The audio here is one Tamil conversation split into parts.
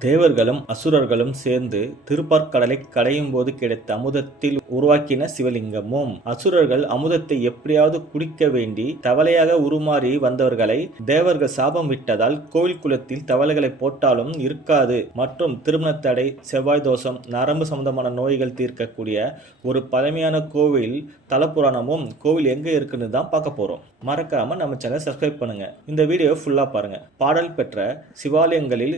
தேவர்களும் அசுரர்களும் சேர்ந்து திருப்பாற்கடலை கடையும் போது கிடைத்த அமுதத்தில் உருவாக்கின சிவலிங்கமும். அசுரர்கள் அமுதத்தை எப்படியாவது குடிக்க வேண்டி தவளையாக உருமாறி வந்தவர்களை தேவர்கள் சாபம் விட்டதால் கோவில் குலத்தில் தவளைகளை போட்டாலும் இருக்காது. மற்றும் திருமண தடை செவ்வாய் தோஷம் நரம்பு சம்பந்தமான நோய்கள் தீர்க்கக்கூடிய ஒரு பழமையான கோவில் தலப்புராணமும் கோவில் எங்க இருக்குன்னு தான் பார்க்க போறோம். மறக்காம நம்ம சேனல் சப்ஸ்கிரைப் பண்ணுங்க. இந்த வீடியோ ஃபுல்லா பாருங்க. பாடல் பெற்ற சிவாலயங்களில்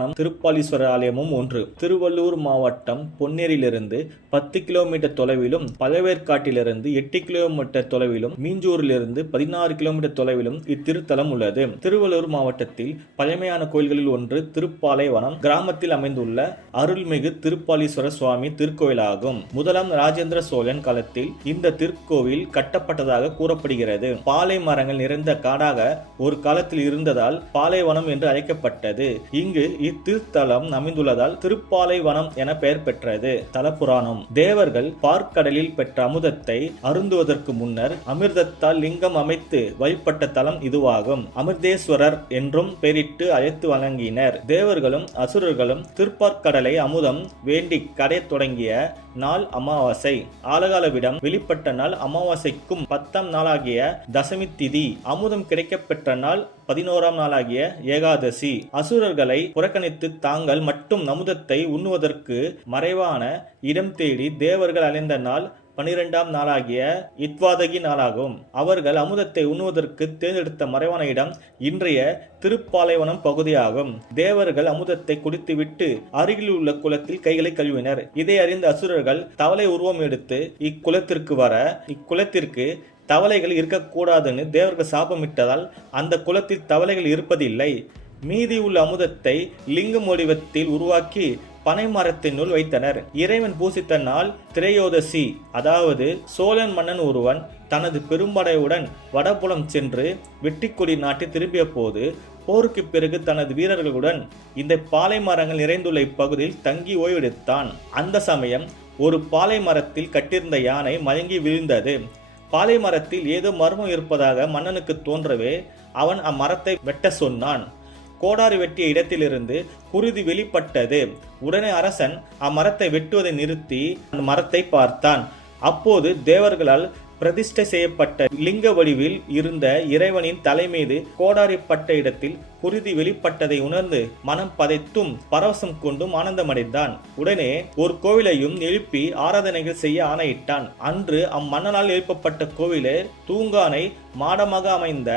திருப்பாலைவனம் திருப்பாலீஸ்வரர் ஆலயமும் ஒன்று. திருவள்ளூர் மாவட்டம் பொன்னேரியிலிருந்து பத்து கிலோமீட்டர் தொலைவிலும் பழவேற்காட்டிலிருந்து எட்டு கிலோமீட்டர் தொலைவிலும் மீஞ்சூரிலிருந்து பதினாறு கிலோமீட்டர் தொலைவிலும் இத்திருத்தலம் உள்ளது. திருவள்ளூர் மாவட்டத்தில் பழமையான கோயில்களில் ஒன்று திருப்பாலைவனம். கிராமத்தில் அமைந்துள்ள அருள்மிகு திருப்பாலீஸ்வரர் சுவாமி திருக்கோயிலாகும். முதலாம் ராஜேந்திர சோழன் காலத்தில் இந்த திருக்கோவில் கட்டப்பட்டதாக கூறப்படுகிறது. பாலை மரங்கள் நிறைந்த காடாக ஒரு காலத்தில் இருந்ததால் பாலைவனம் என்று அழைக்கப்பட்டது. இங்கு இத்திருத்தலம் அமைந்துள்ளதால் திருப்பாலைவனம் என பெயர் பெற்றது. தலபுராணம். தேவர்கள் பார்க்கடலில் பெற்ற அமுதத்தை அருந்துவதற்கு முன்னர் அமிர்தத்தால் லிங்கம் அமைத்து வழிபட்ட தலம் இதுவாகும். அமிர்தேஸ்வரர் என்றும் பெயரிட்டு அழைத்து வழங்கினர் தேவர்களும் அசுரர்களும் திருப்பார்க்கடலை அமுதம் வேண்டி கடையத் தொடங்கிய நாள் அமாவாசை. ஆலகாலவிடம் வெளிப்பட்ட நாள் அமாவாசைக்கும் பத்தாம் நாளாகிய தசமி திதி அமுதம் கிடைக்கப்பெற்ற நாள் பதினோராம் நாளாகிய ஏகாதசி. அசுரர்களை புறக்கணித்து தாங்கள் மட்டும் அமுதத்தை உண்ணுவதற்கு மறைவான இடம் தேடி தேவர்கள் அலைந்த நாள் பனிரெண்டாம் நாளாகிய இத்வாதகி நாளாகும். அவர்கள் அமுதத்தை உண்ணுவதற்கு தேர்ந்தெடுத்த மறைவான இடம் இன்றைய திருப்பாலைவனம் பகுதியாகும். தேவர்கள் அமுதத்தை குடித்துவிட்டு அருகில் உள்ள குளத்தில் கைகளை கழுவினர். இதை அறிந்த அசுரர்கள் தவளை உருவம் எடுத்து இக்குலத்திற்கு வர இக்குலத்திற்கு தவளைகள் இருக்கக்கூடாதுன்னு தேவர்கள் சாபமிட்டதால் அந்த குலத்தில் தவளைகள் இருப்பதில்லை. மீதி உள்ள அமுதத்தை லிங்கம் வடிவத்தில் உருவாக்கி பனை மரத்தினுள் வைத்தனர். இறைவன் பூசித்த நாள் திரையோதசி. அதாவது சோழன் மன்னன் ஒருவன் தனது பெரும்படையுடன் வடபுலம் சென்று வெட்டிக்கொடி நாட்டி திரும்பிய போது போருக்கு பிறகு தனது வீரர்களுடன் இந்த பாலை மரங்கள் நிறைந்துள்ள இப்பகுதியில் தங்கி ஓய்வெடுத்தான். அந்த சமயம் ஒரு பாலை மரத்தில் கட்டியிருந்த யானை மயங்கி விழுந்தது. பாலை மரத்தில் ஏதோ மர்மம் இருப்பதாக மன்னனுக்கு தோன்றவே அவன் அம்மரத்தை வெட்ட சொன்னான். கோடாரி வெட்டிய இடத்திலிருந்து குருதி வெளிப்பட்டது. உடனே அரசன் அம்மரத்தை வெட்டுவதை நிறுத்தி அந்த மரத்தை பார்த்தான். அப்போது தேவர்களால் பிரதிஷ்டை செய்யப்பட்ட லிங்க வடிவில் இருந்த இறைவனின் தலை மீது கோடாரிப்பட்ட இடத்தில் குருதி வெளிப்பட்டதை உணர்ந்து மனம் பதைத்தும் பரவசம் கொண்டும் ஆனந்தமடைந்தான். உடனே ஒரு கோவிலையும் எழுப்பி ஆராதனைகள் செய்ய ஆணையிட்டான். அன்று அம்மன்னனால் எழுப்பப்பட்ட கோவிலே தூங்கானை மாடமாக அமைந்த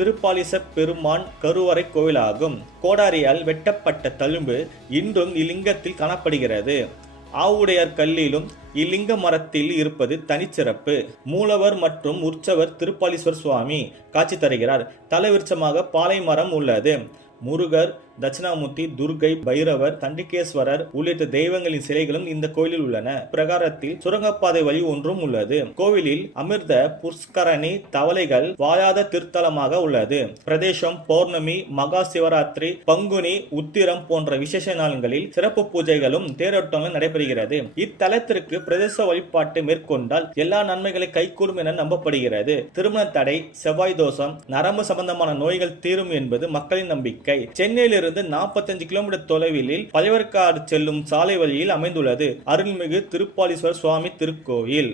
திருப்பாலிச பெருமான் கருவறை கோவிலாகும். கோடாரியால் வெட்டப்பட்ட தழும்பு இன்றும் இலிங்கத்தில் காணப்படுகிறது. ஆவுடையார் கல்லிலும் இலிங்க மரத்தில் இருப்பது தனிச்சிறப்பு. மூலவர் மற்றும் உற்சவர் திருப்பாலீஸ்வர் சுவாமி காட்சி தருகிறார். தலைவிருச்சமாக பாலை மரம் உள்ளது. முருகர் தட்சிணாமூர்த்தி துர்கை பைரவர் தண்டிகேஸ்வரர் உள்ளிட்ட தெய்வங்களின் சிலைகளும் இந்த கோயிலில் உள்ளன. பிரகாரத்தில் சுரங்கப்பாதை வழி ஒன்றும் உள்ளது. கோவிலில் அமிர்த புஷ்கரணி தவளைகள் வாயாத திருத்தலமாக உள்ளது. பிரதேசம் பௌர்ணமி மகா சிவராத்திரி பங்குனி உத்திரம் போன்ற விசேஷ நாள்களில் சிறப்பு பூஜைகளும் தேரோட்டங்களும் நடைபெறுகிறது. இத்தலத்திற்கு பிரதேச வழிபாட்டை மேற்கொண்டால் எல்லா நன்மைகளை கைகூடும் என நம்பப்படுகிறது. திருமண தடை செவ்வாய் தோஷம் நரம்பு சம்பந்தமான நோய்கள் தீரும் என்பது மக்களின் நம்பிக்கை. சென்னையிலிருந்து நாற்பத்தஞ்சு கிலோமீட்டர் தொலைவில் பழையவர்காடு செல்லும் சாலை வழியில் அமைந்துள்ளது. அருள்மிகு திருப்பாலீஸ்வரர் சுவாமி திருக்கோயில்